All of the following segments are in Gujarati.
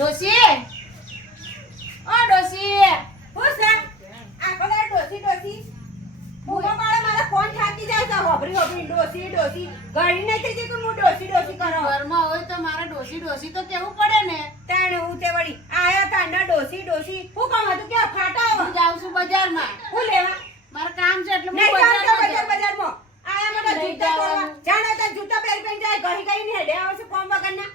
ડોશી? ઓ ડોસી હું છે આખો દાડો ડોસી ડોસી બૂમો પાડે મારા ફોન થાકી જાય છે. હોબરી હોબરી ડોસી ડોસી ઘણી નહીં થઈ કે હું ડોસી ડોસી કરો. ઘરમાં હોય તો મારે ડોસી ડોસી તો કેવું પડે ને? તાણે હું તે વળી આયા તાંડા ડોસી ડોસી હું કહું હતું કે ફાટા હું જાઉં છું બજારમાં. હું લેવા? મારું કામ છે એટલે હું બજાર. બજારમાં. આયા મને જૂતા. તોડવા. જાણે તો જૂતા પહેરી પહેરી જાય. ઘડી ને હેડે આવે છે કોમ વગરના.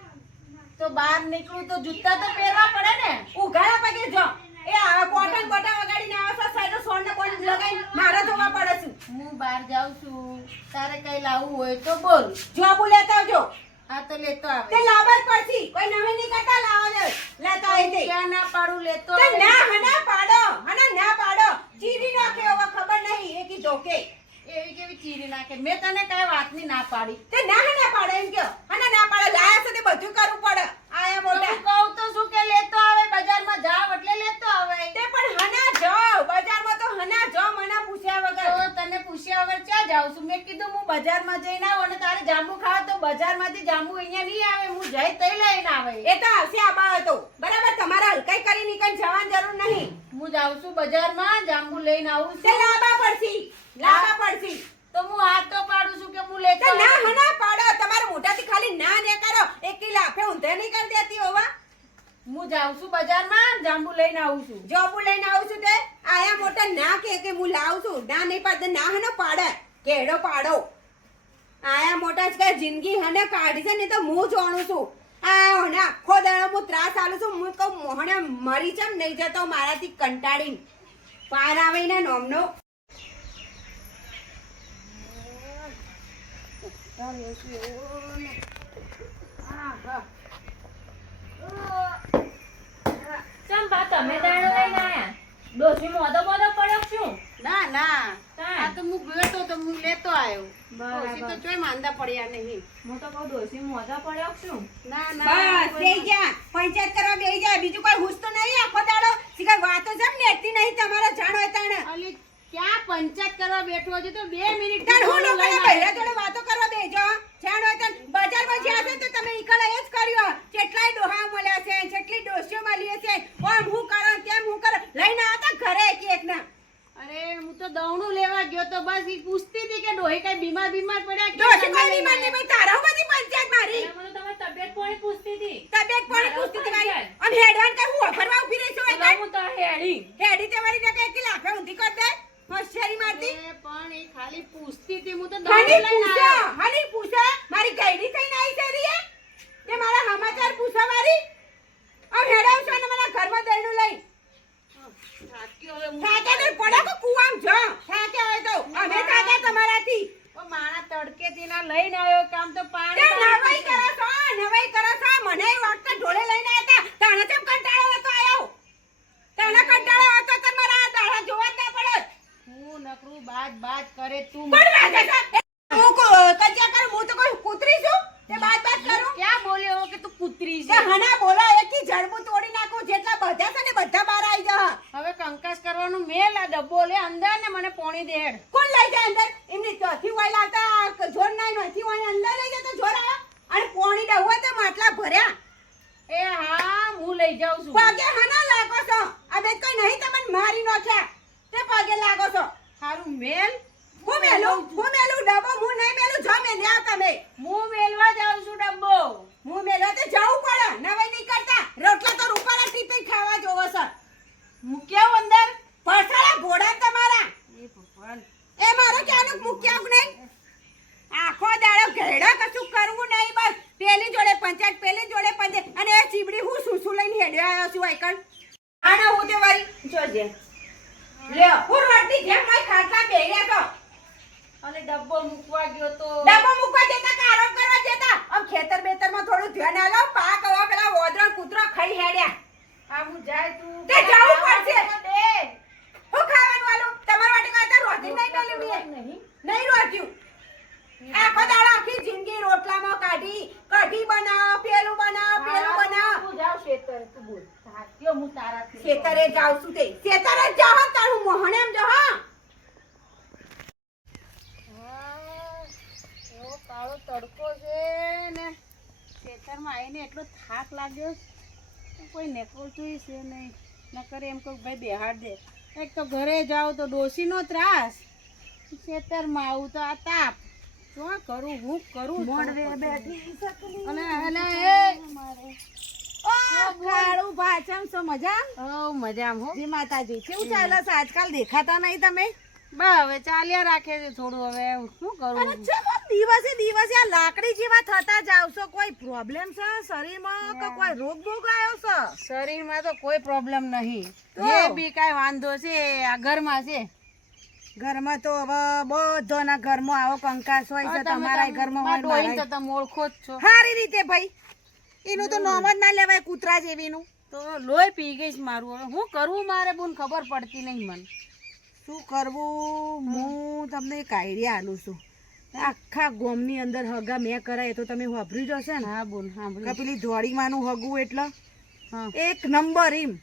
તો બહાર નીકળું તો જૂતા તો પહેરવા પડે ને? ઉઘાડા પગે જો. એ આ કોટન કોટા વગાડીને આવે છે સાઈડે સોન ને કોણ લગાઈ મારે ધોવા પડે છે. હું બહાર જાઉં છું. તારે કઈ લાવવું હોય તો બોલ. જોબુ લેતા આવજો. આ તો લેતો આવે. તે લાવવા જ પડશે. કોઈ નવી નહીં કરતા લાવો જ. લેતા આવી દે ક્યાં ના પાડું લેતો તે ના હના પાડો હના ના પાડો. ચીડી નાખે હવે ખબર નહીં. એ કી ધોકે એવી કેવી ચીરી નાખે? મેં તને કઈ વાતની ના પાડી. તે ના ના પાડે એમ કયો? અને ના પાડે લાયા છે તે બધું કરવું પડે. આયા મોટા. હું કહું તો શું કે લેતો આવે? બજારમાં જાવ એટલે લેતો આવે. તે પણ હના જો બજારમાં તો હના જો મને પૂછ્યા વગર તો તને પૂછ્યા વગર ક્યાં જાઉં છું? મેં કીધું હું બજારમાં જઈને આવું અને તારે જાંબુ ખાવા તો બજારમાંથી જાંબુ અહીંયા નહીં આવે હું જઈ તઈ લઈને આવે. એ તો હશે આબા હતો બરાબર તમારે હલકાઈ કરી નીકળ જવાની જરૂર નહીં. હું જાઉં છું બજારમાં જાંબુ લઈને આવું છે. લાંબા પડશે લાંબા પડશે. તો હું હાથ તો પાડું છું કે હું લેતો ના હના પાડો. તમારા મોઢાથી ખાલી ના ને કરો એક કિલા આપે ઊંધે નહીં કરી દેતી હોવા. હું જાઉં છું બજારમાં, જાંબુ લઈને આવું છું. જાંબુ લઈને આવું છું તે, આયા મોટા ના કે કે હું લાવું છું. ના નહીં પાડે ના હને પાડે. કેડો પાડો. આયા મોટા જ કે જિંદગી હને કાઢી છે ને તો હું જાણું છું. આ હને આખો દાડો હું ત્રાસ આલું છું. હું કહું મોહને મરી ચમ નહીં જતો મારાથી કંટાળીને. પાર આવે ને નોમનો બા તમે દાણો લઈને આયા? ડોશી મોદો મોદો પડ્યો શું? ના ના. આ તો હું બેઠો તો હું લેતો આવ્યો. બરાબર. તો ચોય માંદા પડ્યા નહીં. હું તો કહું ડોશી મોદો પડ્યો શું? ના ના. બસ બેહી જા પંચાયત કરવા બેહી જા બીજું કોઈ હુસ તો નહીં આખો દાડો. શીખર વાતો જેમ નેટતી નહીં તમારે જાણો હોય તાણે. અલી ક્યાં પંચાયત કરવા બેઠો હજી તો બે મિનિટ હું લોકોના પહેલા જોડે વાતો કરવા બેજો જાણો હોય તાન બજારમાં જ્યાં છે તો તમે ઈકડે એ જ કર્યું કેટલાય ડોહા મળ્યા છે કેટલી ડોસીઓ મળી છે ઓમ હું કરો તેમ હું કરો લઈને આવતા ઘરે એક એક ના અરે હું તો દવણું લેવા ગયો તો બસ ઈ પૂછતી હતી કે ડોહી કઈ બીમાર બીમાર પડ્યા કે ડોસી તમને કોઈ લઈને બીમાર નહીં ભાઈ તારા હું બધી પંચાયત મારી એમાં તો તમારી તબિયત કોની પૂછતી હતી તબિયત પાણી મારો પૂછતી હતી મારી પંચાયત. આમ હેડવાન કઈ હું ફરવા ઊભી રહી છું પેલા હું તો હેડી હેડી તે મારી જગ્યાએ કે લાફે ઊંધી કર દે હોશિયારી મારતી અરે પણ એ ખાલી પૂછતી હતી હું તો હની દવણું લઈને પૂછો આવ્યો હની પૂછો મારી ગઈડી થઈને આવી છે રીએ તે મારા સમાચાર પૂછો મારી આમ હેડાવશો ને મને ઘરમાં દઈનું લઈ થાક્યો હવે હું થાકે તો પડે કે કુવામ જો થાકે હોય તો અમે થાકે તમારાથી ઓ માણા તડકેથી ના લઈને આવ્યો કામ તો તે પાણી નવાઈ કરો છો નવાઈ કરો છો મને એ વખતે ઢોળે લઈને આવ્યા હતા તાણે ચમ કંટાળો હતો આયો તાણે કંટાળો હતો તો મારા આ દાડા જોવા જ ના પડે હું નકરું બાજ બાજ કરે તું કોણ વાગે છે એ, હું કો- કજિયા કરું હું તો કોઈ કૂતરી છું તે બાત બાત કરું ક્યાં બોલ્યો કે તું કૂતરી તે છે હના બોલો એકી જડબું તોડી નાખું જેટલા બધા છે ને બધા બહાર આવી જા હવે કંકાસ કરવાનું મેલ આ ડબ્બો લે અંદર ને મને પોણી દેડ કોણ લઈ જાય અંદર એમની ચોથી વાય લાવતા જોર નાઈ નથી વાય અંદર લઈ જાય તો જોર આવે અને પોણી ડહુआ તો માટલા ભર્યા. એ હા હું લઈ જાઉં છું. પગે હના લાગો છો? અબે કોઈ નહીં તમને મારી નોખ્યા તે પગે લાગો છો. હારું મેલ. હું મેલું? હું મેલું ડબ્બો? હું નહીં મેલું? જો મેલ્યા તમે. હું મેલવા જાઉં છું ડબ્બો. હું મેલો તો જવું પડે. નવાઈ નહીં કરતા. રોટલા તો રૂપાળા ટીપી ખાવા જોવો છો. મૂક્યા અંદર? પરસાળા ભોડા તમારા. એ ભગવાન. એ મારો ક્યાંનું મૂક્યા નહીં? આખો દાડો ઘેડો કશું કરવું નહીં બસ. પેલી જોડે પંચાયત પેલી જોડે પંચાયત. અને એ ચીબડી હું શું લઈને હેડ્યો આવ્યો છું આઈકણ આના હું તે વારી જોજે. લ્યો. હું રોટલી જેમ નહીં ખાટલા બેહ્યા તો. અને ડબ્બો મૂકવા ગયો તો. ડબ્બો મૂકવા જતા કે કરવા જતા. આમ ખેતર બેતરમાં થોડું ધ્યાન આલો પાક હવા પેલા વોદરો કૂતરો ખાઈ હેડ્યા. આ હું જાય તું. તે જવું પડશે. હું ખાવાનું વાલું તમારા માટે રોટી નહીં પેલી મેં. નહીં. નહીં રોટ્યું આખો દાડો આખી જિંદગી રોટલામાં કાઢી કઢી બનાવ પેલું બનાવ પેલું બનાવ. તું જાવ શેતર તું બોલ. થાક્યો હું તારા શેતરે જાવ છું તે. શેતરે જાવ તારું મોહણ એમ જો હા. હા, એવો કાળો તડકો છે ને. ખેતરમાં આવીને એટલો થાક લાગ્યો કોઈ નીકળતું છે નહીં. નકર એમ કહું ભાઈ બેહાડ દે. એક તો ઘરે જાવ તો ડોસીનો ત્રાસ. ખેતરમાં આવું તો આ તાપ. શું કરું હું કરું મોડવે બેઠી અને અને એ કાળું ભાચમ સો મજા? ઓ મજામાં હો. જી માતાજી કેવું ચાલે છે? આજકાલ દેખાતા નહીં તમે? બા હવે ચાલ્યા રાખે છે થોડું હવે શું કરું? દિવસે દિવસે આ લાકડી જેવા થતા જાવ છો? કોઈ પ્રોબ્લેમ છે? શરીરમાં કે કોઈ રોગ બોગ આવ્યો છે? શરીરમાં તો કોઈ પ્રોબ્લેમ નહીં? જે બી કાંઈ વાંધો છે આ ઘરમાં છે. ઘરમાં તો હવે બધાના ઘરમાં આવો કંકાસ હોય છે તમારા તમ- ઘરમાં હોય મારા તો તમે ઓળખો જ છો. સારી રીતે ભાઈ. એનું તો નામ જ ના લેવાય કૂતરા જેવીનું. તો લોહી પી ગઈ છે મારું. હવે હું કરવું મારે બોન? ખબર પડતી નહીં મને. શું કરવું? હું તમને એક આઈડિયા આલું છું. આખા ગોમની અંદર હગા મેં કરાય તો તમે વાપર્યું જ હશે ને. હા બોન હા પેલી ધોળીમાંનું હગું એટલે? એક નંબર એમ.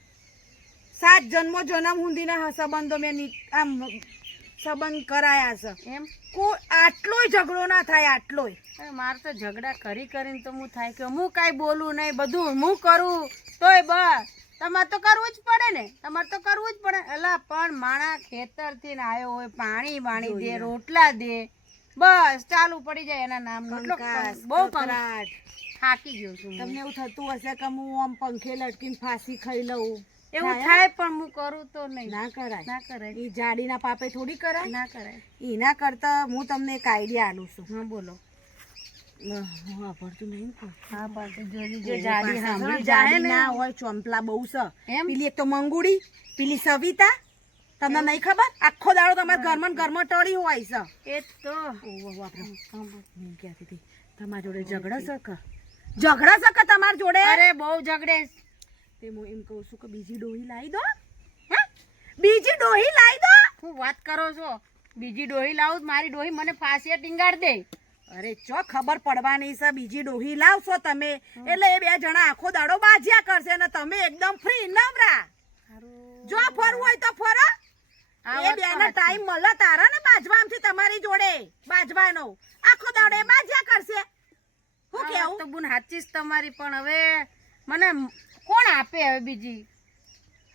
સાત જન્મો જન્મ હુંદીના હસબંધો મેં આમ સંબંધ કરાયા છે. એમ? કોઈ આટલોય ઝઘડો ના થાય આટલોય. મારે તો ઝઘડા કરી કરીને તો હું થાય કે હું કાંઈ બોલું નહીં બધું હું કરું તોય બસ. તમારે તો કરવું જ પડે ને. તમારે તો કરવું જ પડે. એટલે પણ માણા ખેતરથી ને આવ્યો હોય પાણી વાણી દે રોટલા દે બસ ચાલુ પડી જાય એના નામ બહુ. થાકી ગયો છું તમને એવું થતું હશે કે હું આમ પંખે લટકીને ફાંસી ખાઈ લઉં? એવું થાય? પણ હું કરું તો નહીં. ના કરાય. ના કરાય. એ જાડીના પાપે થોડી કરાય? ના કરાય. એના કરતા હું તમને એક આઈડિયા આલું છું. હા બોલો. નહીં તમને ખબર? આખો દાડો તમારા ઘરમાં ઘરમાં ટળી હોય છે એ તો. તમારા જોડે ઝઘડા સક ઝઘડા છે તમારા જોડે? અરે બહુ ઝઘડે તે હું એમ કહું છું કે બીજી ડોહી લાવી દો હે? બીજી ડોહી લાવી દો. હું વાત કરો છો? બીજી ડોહી લાવું મારી ડોહી મને ફાંસીએ ટીંગાડ દે. અરે ચો ખબર પડવાની છે બીજી ડોહી લાવશો તમે. એટલે એ બે જણા આખો દાડો બાજ્યા કરશે ને તમે એકદમ ફ્રી નવરા. જો ફરવું હોય તો ફરો. એ બેને. ટાઈમ મળે તારા ને બાજવામથી તમારી જોડે બાજવાનો. આખો દાડો એ બાજ્યા કરશે. હું કેવું? તો બુન જ તમારી પણ હવે મને કોણ આપે હવે બીજી?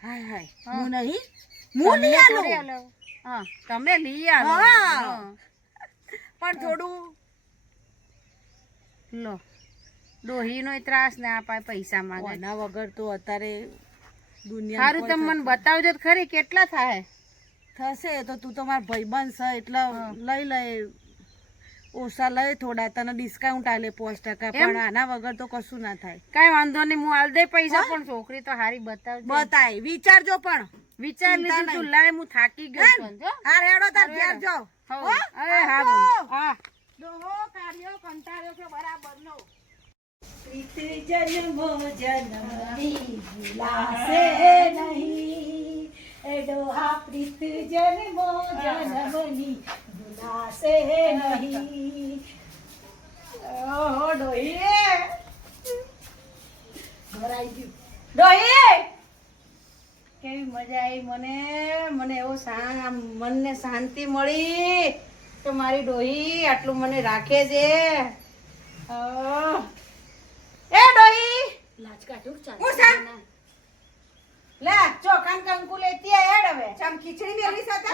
હાય હાય. હું. નહીં? હું લઈ આલું? હા તમે લઈ આલો. પણ થોડું લો ડોહીનો ત્રાસ ને આપાય પૈસા માંગે. એના વગર તો અત્યારે દુનિયા સારું તમે મને બતાવજો તો ખરી કેટલા થાય. થશે તો તું તો મારા ભાઈબંધ છે એટલે લઈ લઈ ઓછા લઈ થોડા તને ડિસ્કાઉન્ટ આલે પાંચ ટકા પણ આના વગર તો કશું ના થાય. કઈ વાંધો નહીં હું આલ દે પૈસા પણ છોકરી તો હારી બતાવ બતાય વિચારજો પણ. વિચાર લીધું તું લાય હું થાકી ગયો જો હા. રેડો તાર હા, છે બરાબર નો પ્રીતિ જન્મો અરે હા નહીં. એડો આ ડોહો જન્મો કંટાળ્યો છે બરાબરનો. ઓહો! કેવી મજા આવી મને મને એવો આમ મનને શાંતિ મળી તો મારી ડોહી આટલું મને રાખે છે. એ ડોહી! લા ચોખાન કંકુ લેતી હેડ હવે. ચમ ખીચડી મેલી સાથે?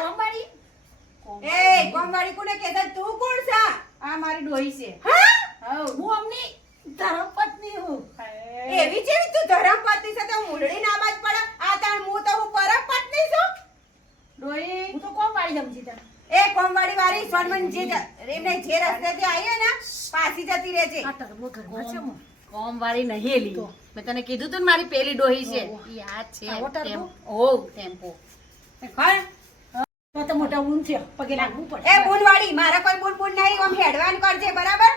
એ કોમવાળી કોને કહેતા? તું કોણ છે? આ મારી ડોહી છે. હા? હું અમની ધર્મપત્ની હું. એવી છે તું ધર્મપત્ની છે તો મૂળડી નામ જ પડે? આ તાણ હું તો હું પરમપત્ની છું. ડોહી હું તો કોમવાળી સમજી તા એ કોમવાળી વાળી સોનમન જે એમને જે રસ્તેથી આવી ને પાછી જતી રહે છે કોમ વાળી નહીં લી મેં તને કીધું તું મારી પેલી ડોહી છે. યાદ છે. ટરબો? ટેમ્પો. હોવ, પડે. એ બુનવાળી મારા કોઈ બુન બુન નહીં આમ હેડવાન કરજે બરાબર?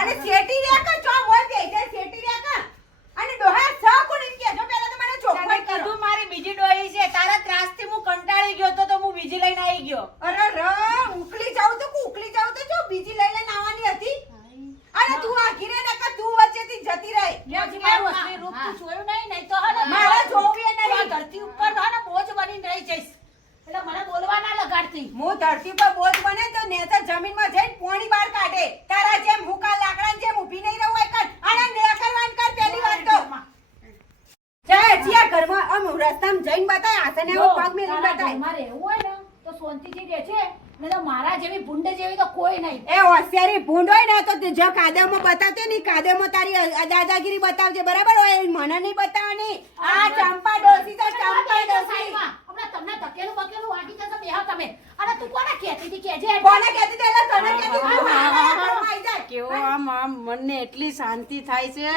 અને શેટી રહ્યા કર ચો બોલ કે જે શેટી રહ્યા કર અને ડોહા છ કોણ એમ જો પહેલા તો મને તને કરો કીધું. મારી બીજી ડોહી છે તારા ત્રાસથી હું કંટાળી ગયો તો તો હું બીજી લઈને આવી ગયો. અરે ર ઉકલી જાવ તો કે ઉકલી જાઉં તો જો બીજી લઈ લઈને આવવાની હતી. અને તું આ ઘીરે નકર તું વચ્ચેથી જતી રહી. મારું અસલી રૂપ તું જોયું નહીં, નહીં તો મારા ને. મારે નહીં. ધરતી ઉપર ને બોજ બની રહી જઈશ. એટલે મને બોલવા ના લગાડતી. હું ધરતી પર બોજ બને તો નેતર જમીનમાં જઈને પોણી બહાર કાઢે. તારા જેમ હુકા લાકડા જેમ ઊભી નહીં રહું કર અને નેકરવાન કર પેલી વાત તો. જય જીયા ઘરમાં આમ રસ્તામાં જઈને બતાય આસને આવો પગ મેલી બતાય. મારે એવું હોય ને તો શાંતિથી રહે છે મારા જેવી ભૂંડ જેવી તો કોઈ નહીં. એ હોશિયારી ભૂંડ હોય ને તો જો કાદવમાં બતાવતે નહીં કાદવમાં તારી દાદાગીરી બતાવજે. બરાબર? હોય મને નહીં બતાવવાની. આ ચંપા ડોસી તો ચંપા ડોસી ધકેલું બકેલું વાગી જશે બેહો તમે અરે તું કોને કહેતી હતી કેજે કોને કહેતી હતી એટલે તને કહેતી આઈ જા. કેવો આમ આમ મનને એટલી શાંતિ થાય છે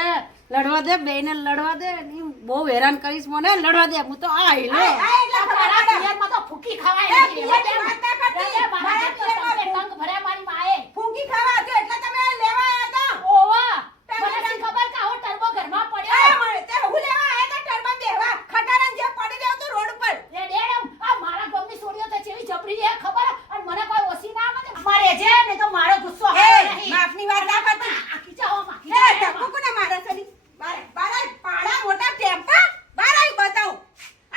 લડવા દે બેને લડવા દે ની બહુ હેરાન કરીશ મને લડવા દે હું તો આ હિલો આ એટલે ખબર મારા પડે. પિયરમાં તો ફૂકી ખવાય નહીં. પિયર વાત ના કરતી. અરે મારા મારા જેમ તો પિયરમાં તમને ટંક ભર્યા મારી માએ. ફૂંકી ખાવા હતું એટલે તમે લેવા આયા હતા. ઓવા, તમે મને શી ખબર કે આવો ટર્બો ઘરમાં એ પડ્યો મને તે હું લેવા આયા હતા ટર્બન બેહવા. ખટારાને જેમ પડી જાવ તો રોડ ઉપર. એ ડેડમ, આ મારા ગામની છોડીઓ તો ચેવી જબરી છે ખબર અને મને કોઈ ઓછી ના આવે મારે છે ને તો મારો ગુસ્સો એ, આવે નહીં. માફની વાત ના કરતી. આખી જાઓ, આખી એ જાઓ. ધક્કો કોને મારે છે ની? બાર બાર આય, પાડા મોટા ટેમ્પા બાર આય બતાવું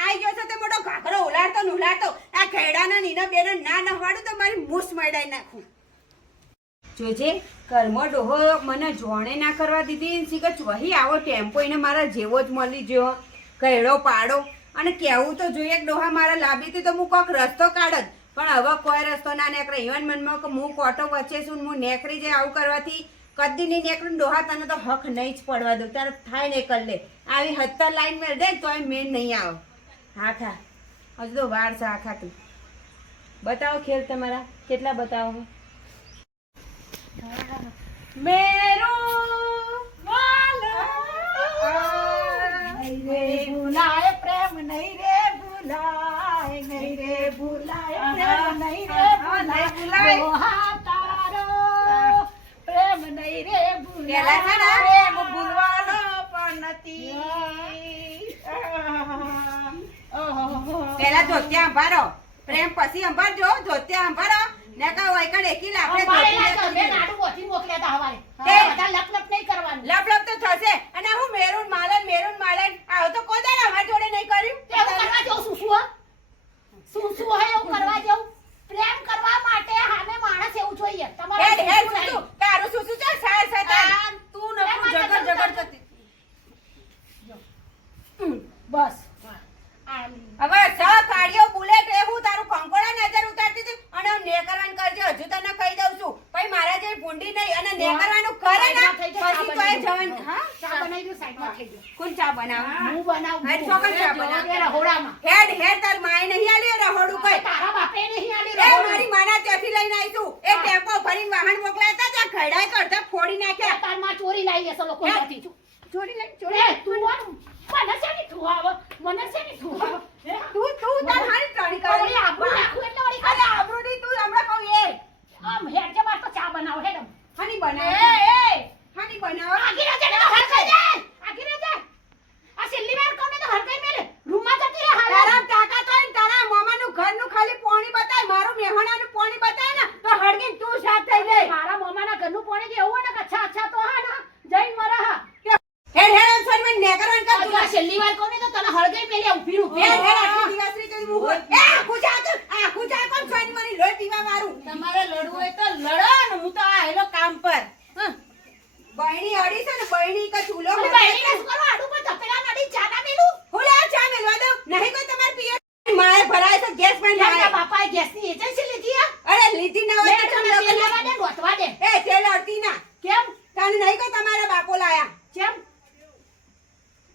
આઈ ગયો છે તે મોટો ઘાઘરો ઉલાડતો ને ઉલાડતો આ ખેડાના નીના બેને ના નવાડું તો મારી મૂસ મડાઈ નાખું જોજે કર્મ ડોહો મને જોણે ના કરવા દીધી. શીખર વહી, આવો ટેમ્પો એને મારા જેવો જ મળી ગયો. કહેડો પાડો. અને કહેવું તો જોઈએ ડોહા મારા લાભી તો હું કોક રસ્તો કાઢત પણ હવે કોઈ રસ્તો ના નીકળે. ઇવન મનમાં કે હું કોટો વચ્ચે છું હું નેકરી જાય આવું કરવાથી કદી નહીં નીકળું ડોહા તને તો હક નહીં જ પડવા દઉં. તારે થાય ને કર લે. આવી હત્તર લાઈન મેળ દે તો તોય મેળ નહીં આવો. હા થા હજુ તો વાર છે આખા તું. બતાવો ખેલ તમારા. કેટલા બતાવો મેરો ભૂલાય પ્રેમ નહીં રે ભૂલાય નહીં રે ભૂલાય પ્રેમ નહીં રે ભૂલાય. દોહા તારો. પ્રેમ નહીં રે ભૂલાય. પ્રેમ ભૂલવાનો પણ નથી. પેલા ધોત્યા અંભારો પ્રેમ પછી અંભારજો ધોત્યા અંભારો ને કહો વૈકણ એકી લાપે અમારે તમે નાડું ગોઠવી મોકલ્યા તા હવારે. તે. બધા લપ લપ નહીં કરવાનું. લપ લપ તો થશે અને હું મેરુન માલન મેરુન માલન આવો તો કોઈ દાડો જોડે નહીં કર્યું તે કરવા જેવું શું શું શું શું હે એવું કરવા જેવું? પ્રેમ કરવા માટે હામે માણસ એવું જોઈએ. તમારે હેડ હેડ શું સુસુ છે સાર તું જગડ કરતી? કરતી બસ આમ. હવે સ કાઢ્યો બુલેટ એ હું તારું કંકોડા નજર ઉતારતી હતી અને હું નેકરવાન કરજે હજુ તને કહી દઉં છું ભાઈ મારા જેવી ભૂંડી નહીં અને નેકરવાનું કરે ને સાઈડમાં થઈ પછી તો એ જાય, ચા જવાન બનાવી દઉં. હા ચા બનાવી દઉં, સાઈડમાં થઈ ગયું. કોણ ચા બનાવે? હું બનાવું. હેડ છોકરી ચા જોવા રહોડામાં. હેડ હેડ તાર માએ નહીં આલ્યો રહોડું કઈ. તારા બાપે નહીં આલી એ મારી માના ત્યાંથી લઈને આવીશું એ ટેમ્પો ભરીને વાહન મોકલ્યા હતા ત્યાં ખડાય કરતા ફોડી નાખ્યા. તારમાં ચોરી લાવી હશે લોકો ત્યાંથી. ચોરી લઈને એ, તું મને? મને? તું તું તાર હારી ટ્રાણી પણ વળી આબરૂ નાખું એટલે વળી અરે આબરૂ નહીં તું હમણાં કહું એ. આમ હેડજે માર તો ચા બનાવ હેડમ. હાની બનાવે એ, હાની બનાવે આગી રહેજે ને તો હરખાઈ જાય. આગી રહેજે. આ છેલ્લી વાર કહું ને તો હરખાઈ મેલે. રૂમમાં જતી રહે હાલે. તારા તાકાત હોય ને તારા મોમાનું ઘરનું ખાલી પોણી બતાય મારું મેહોણાનું પોણી બતાય ને તો હળગીને તું સાફ થઈ જાય મારા મોમાના ઘરનું પાણી કે એવું હોય ને કે અચ્છા અચ્છા તો હા ના જઈને મરા હા હેડ હેડ આમ છોડ મને નેકરવાન કર હજુ આ છેલ્લી વાર કહું ને તો તને હળગાઈ મેલે ઊભી ઊભી. હેડ હેડ આટલી દિવસની તો હું હોય. એ આખું જા તું આખું જા કોણ છોડ મને લોહી પીવા મારું તમારે લડવું હોય તો લડો ને હું તો આ હેલો કામ પર હં. બહેણી અડી છે ને બહેણી કે ચૂલો અને બહેરીને શું કરવા? આડું પર ધપેલા નડી ચા ના મેલું? હું લે ચા મેલવા દઉં નહીં કોઈ તમારે પિયર મારે ભરાય છે ગેસમાં એમના લાવે બાપાએ ગેસની એજન્સી લીધી હે? અરે લીધી ના લે હોય તો તમને તમે તેલ લેવા દે, નોતવા દે. એ તેલ અડતી ના કેમ? તને નહીં કોઈ તમારા બાપો લાયા કેમ?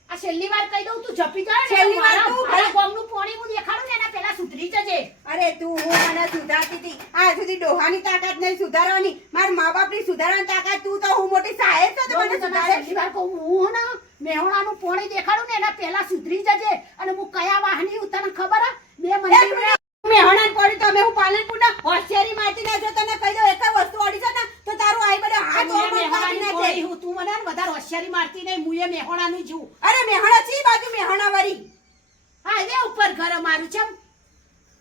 આ છેલ્લી વાર કહી દઉં તું જપી જાય ને છેલ્લી વાર મારા- તું મારા ભલે- ગામનું પોણી હું દેખાડું ને એના પહેલા સુધરી જજે અરે તું હું મને સુધારતી હતી આ સુધી ડોહાની તાકાત નહીં સુધારવાની મારા મા બાપની સુધારવાની તાકાત તું તો હું મોટી સાહેબ છું તો જો મને હું તને સુધારે છેલ્લી વાર કહું હું ને મેહોણાનું પોણી દેખાડું ને એના પહેલા સુધરી જજે અને હું કયા વાહની હું તને ખબર હે? બે એક મંદિર મિનિટ, મેં હણાન પડી તો અમે હું પાલનપુરના હોશિયારી મારતી ના જો તને કહી દઉં એક જ વસ્તુ અડી છે ને તો તારું આઈ બધો હાથ મુએ ઓમ જ કાઢી મેહોણાની નાખે. પોણી હું તું મને ને વધારે હોશિયારી મારતી નહીં મુએ મેહોણાનું છું અરે મેહણા ચી બાજુ મેહણા વળી હાઈવે ઉપર ઘર અમારું છે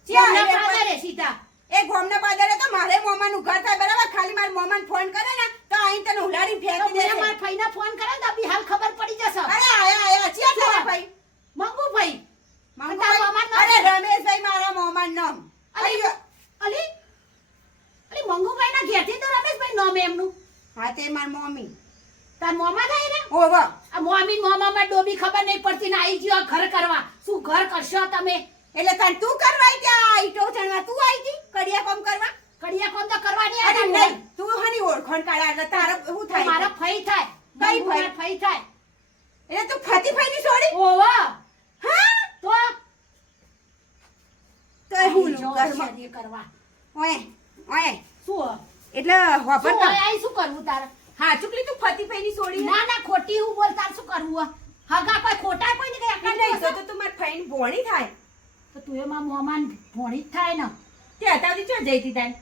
ક્યાં ગામના highway પર? પાદરે સીધા એ ગોમના પાદરે તો મારે મોમાનું ઘર થાય બરાબર ખાલી મારા મોમાને ફોન કરે ને તો અહીં તને ઉલાડી તો ફેંકી મુએ દેશે મારા ફઈના ફોન કરે ને તો બી હાલ ખબર પડી જશે અરે આયા આયા ચિયા થયા ભાઈ મંગુ ભાઈ મંગુભાઈ? તારા મોમાનું અરે નામ? રમેશભાઈ મારા મોમાન નામ અલી અલી અલી મંગુભાઈ ના ઘેરથી તો રમેશભાઈ નામ એમનું હા તે માર મમ્મી તાર મોમા થાય ને ઓવ આ મોમી ને મોમામાં ડોબી ખબર નહીં પડતી ને ગયો ઘર કરવા. શું ઘર કરશો તમે? એટલે તને તું કરવાય ત્યાં ઈટો ચણવા તું આવી હતી કડિયા કામ કરવા? કડિયા કોમ તો કરવાની અરે નહીં. તું હની ઓળખણ કાઢા. એટલે તારે શું થાય? મારા ફઈ થાય. કઈ ફઈ? ફઈ થાય. એટલે તું ફતી ફઈની છોડી? ઓવા હા? તો તો હું ઘરમાં. કરવા. ઓય ઓય. શું એટલે હોપર તો આઈ શું કરવું તારે? હા ચુકલી તું ફતી ફઈની છોડી. ના ના ખોટી હું બોલ. તાર શું કરવું? હગા કોઈ ખોટા કોઈ નહીં નહીં તો તો તું મારી ફઈની ભોણી થાય. તો તું એમાં મોમાન ભોણી જ થાય ને. તે અત્યારથી ચો જઈતી તાન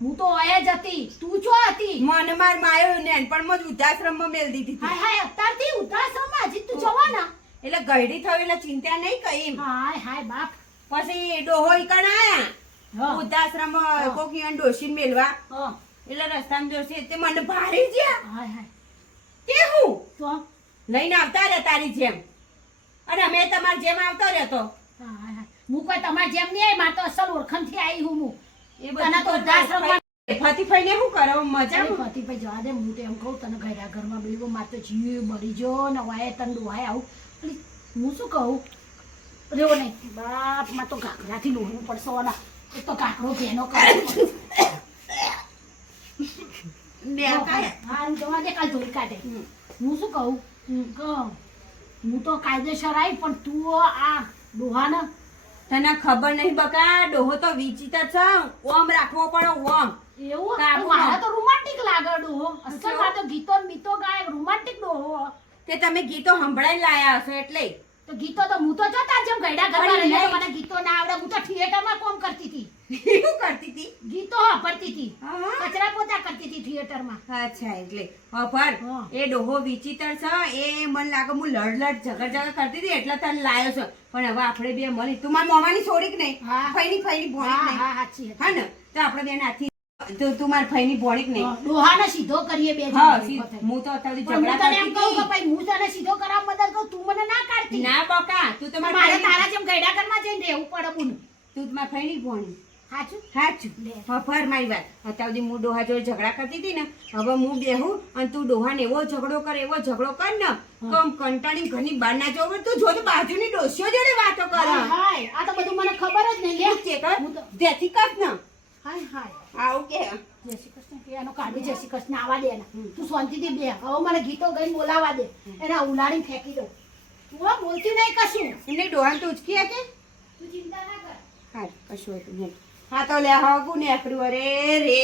હું તો અહીંયા જ હતી. તું ચો હતી? મને માર માયો નેનપણમાં જ વૃદ્ધાશ્રમમાં મેલ દીધી હતી હાય હાય અત્યારથી ઉદાસમાં હજી તું જોવા ને. એટલે ગયડી થયું એટલે ચિંતા નહીં કઈ હાય હાય બાપ. પછી ડોહો ઈકણ આયા. હા. કોક ઈયોને ડોશી મેલવા. એટલે રસ્તામાં જોશે તે મને ભારે ગયા. હાય હાય. તે હું? તો? લઈને આવતા રહે તારી જેમ. અને અમે તમારી જેમ આવતો રહેતો. હું કોઈ તમારે જેમ નહીં આવી મારે તો અસલ ઓળખણથી આવી હું હું. એ તને તો વૃદ્ધાશ્રમમાં- ફઈને શું કરો? મજા અરે જવા દે હું તો એમ કહું તને ઘરના ઘરમાં બિલકુલ મારે તો જીવ મરી જો ને વાય તને ડોહાય આવું. હું શું કહું? રેવો નહીં. બાપમાં તો ઘાઘરાથી લોહવું પડશે ઓલા. એ તો કાકડો ઘેનો કરે. બે કાઢે હા જવા દે કાલ ધોઈ કાઢે. હું શું કહું? હું તો કાયદેસર આવી પણ તું આ ડોહાને. તને ખબર નહીં બકા ડોહો તો વિચિત્ર છે. ઓમ રાખવો પડે ઓમ. એવું? મારા તો રોમાન્ટિક લાગે ડોહો. અસલ? માં તો ગીતો મીતો ગાય રોમાન્ટિક ડોહો. તે તમે ગીતો સંભળાઈ લાયા હશો એટલે. તો ગીતો તો હું તો જોતા જેમ ગયડા ઘરમાં રહીને મને ગીતો ના આવડે. હું તો થિયેટરમાં કોમ કરતી હતી. શું કરતી હતી? ગીતો વાપરતી હતી. કચરા પોતા કરતી હતી થિયેટરમાં. અચ્છા એટલે. હફર એ ડોહો વિચિત્ર છે. એ મને લાગે હું લડ લડ ઝઘડ ઝગડ કરતી હતી એટલે તને લાયો છે. પણ હવે આપણે બે મળી. તું મારા મોમાની છોડી કે નહીં. હા. ફઈની ફઈની ભોણી હા સાચી હા ને? તો આપણે બેન આથી તો તું મારી ફઈની ભોણી કે નહીં ડોહાને સીધો કરીએ બે હા. હું તો અત્યારે ઝઘડા કરતી એમ કહું કે ભાઈ હું તને સીધો કરાવવા મદદ કરું તું મને ના કાઢતી. ના બકા. તું તો મારા મારે તારા જેમ ગઈડા ઘરમાં જઈને રહેવું પડે બુન તું તો ફઈની ભોણી હાચું. મારી વાત. અત્યાર સુધી હું ડોહા જોડે ઝઘડા કરતી હતી ને હવે હું બેહું અને તું ડોહાને એવો ઝઘડો કર એવો ઝઘડો કર ને કમ કંટાળી ઘરની બહાર ના જવું તું જો બાજુની ડોસીઓ જોડે વાતો કર. હાય આ તો બધું મને ખબર જ નહીં. લે. ચેક કર. જેથી કર ને હાય હાય. આવું કે. જય શ્રી કૃષ્ણ એનો કાઢી જય શ્રી કૃષ્ણ આવા દે તું શાંતિથી બે. હવે મને ગીતો ગઈ બોલાવા દે. એને ઉલાડી ફેંકી દઉં. તું બોલતી નહીં કશું. એમને ડોહાને તો ઉચકી હતી તું ચિંતા ના કર. હા કશું હતું નહીં. હા તો લે હા કુ નેકડું અરે રે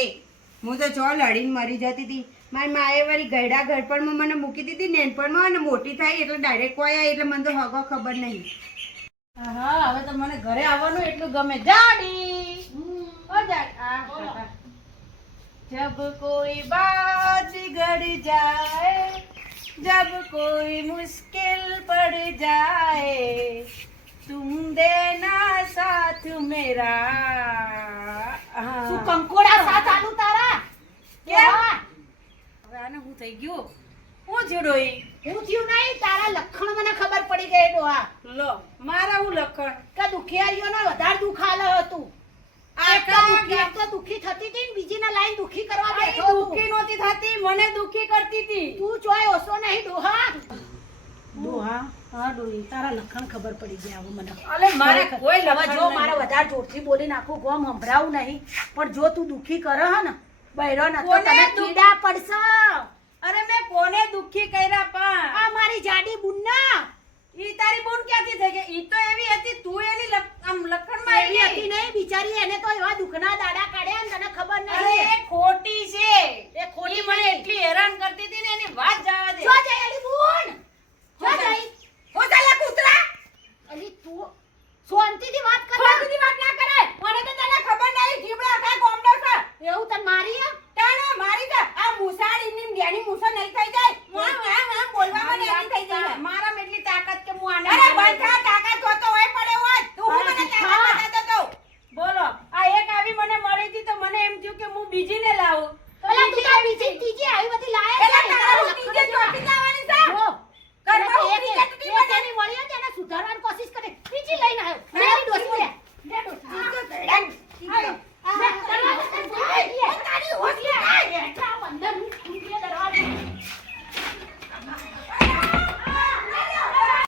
હું તો જો લડીને મરી જતી હતી. મારી માએ વળી ગયડા ઘડપણમાં મને મૂકી દીધી નેનપણમાં અને મોટી થઈ એટલે ડાયરેક્ટ કોયા એટલે મને તો હગો ખબર નહીં. હા હવે તો મને ઘરે આવવાનું એટલું ગમે. જાડી! જબ કોઈ બાત ગડ જાય જબ કોઈ મુશ્કેલ પડ જાય तुम देना साथ मेरा તું હા. કંકોડા સાથ આલુ તારા કેમ? હા. હવે આને હું થઈ ગયું હું જોડોઈ હું થયું નહીં તારા લક્ષણ મને ખબર પડી ગઈ ડોહા લો મારા હું લખણ કે દુખિયારીઓને વધારે દુઃખ આલે હતું એક તો દુઃખી એક તો દુઃખી થતી હતી ને બીજીને લાઈન દુઃખી કરવા આઈ બેઠો તું. દુઃખી નહોતી થતી મને દુઃખી કરતી હતી તું જોય ઓછો નહીં ડોહા ડોહા હા તારા લખણ ખબર પડી ગયા હવે મને. અલે મારે કોઈ હવે જો નહીં. મારે વધારે જોરથી બોલી નાખું ગોમ સંભળાવું નહીં. પણ જો તું દુઃખી કરે હે ને બૈરો ન તો તને દુઃખ- પડશે. અરે મેં કોને દુઃખી કર્યા પણ? આ મારી જાડી બુન્ના. ઈ તારી બુન ક્યાંથી થઈ ગઈ? ઈ તો એવી હતી તું એની આમ લખણમાં એવી હતી નહીં બિચારી એને તો એવા દુઃખના દાડા કાઢ્યા ને તને ખબર અરે એ ખોટી છે. એ ખોટી મને એટલી હેરાન કરતી હતી ને એની વાત કૂતરા! અલી તું શાંતિથી વાત કર. વાત ના કરે? મને તો ખબર નહીં જીબડા આખા ગોમડો એવું તને મારી તાણે મારી છે. આ મુસાડી ની ગેની મુસો નહીં થઈ જાય.